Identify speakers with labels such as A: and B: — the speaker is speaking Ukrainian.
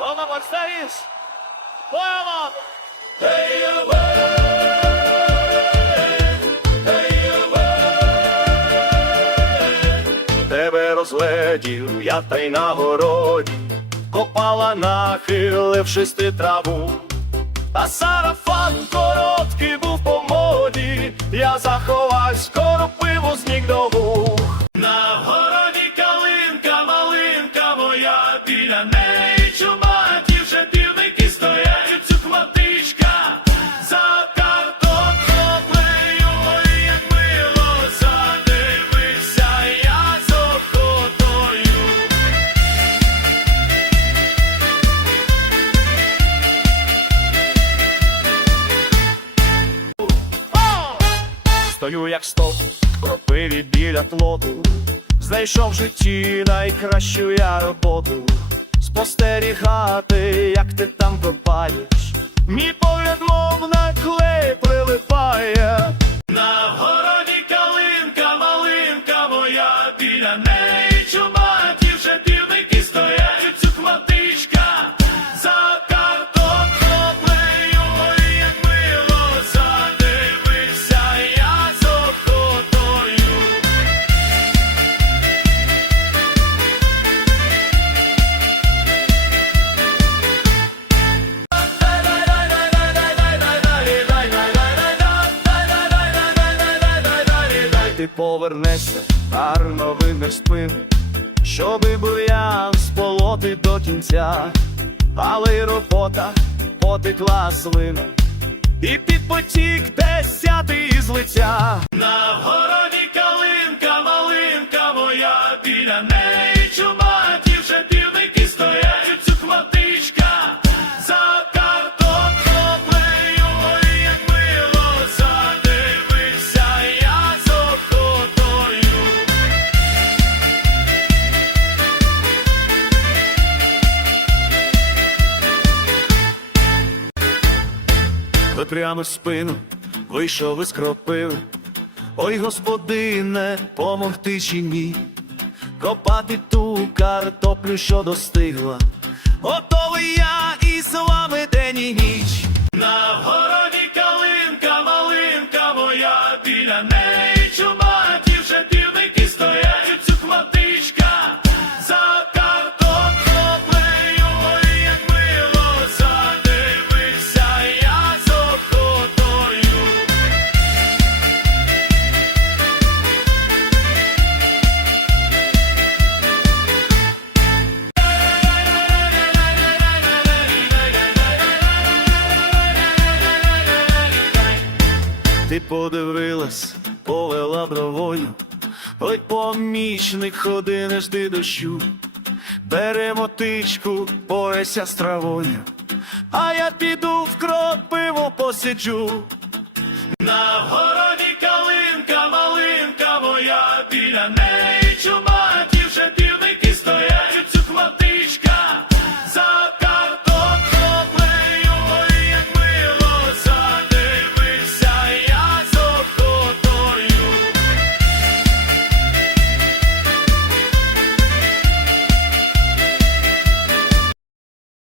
A: Слава Марсеїс! Слава! Тебе розгледів я та й на городі, копала нахилившись ти траву. А сарафан короткий Стою як стоп, пропилі біля плоту, знайшов в житті найкращу я роботу. Спостерігати, як ти там копаєш, мій погляд, мов на клей прилипає. На городі калинка, малинка моя, біля неї Ти повернешся, гарно вимір спину, щоби з полоти до кінця, але й робота потекла слина, і під потік десятий з лиця. Прямо в спину вийшов із кропив. Ой, господине, помогти чи ні, копати ту картоплю, що достигла. Готовий я і з вами день і ніч. На городі калинка, малинка моя, біля неї Ти подивилась, повела бровою, ой, помічник, ходи, не жди дощу. Беремо тичку, порися з травою, а я піду в кропиву посиджу. На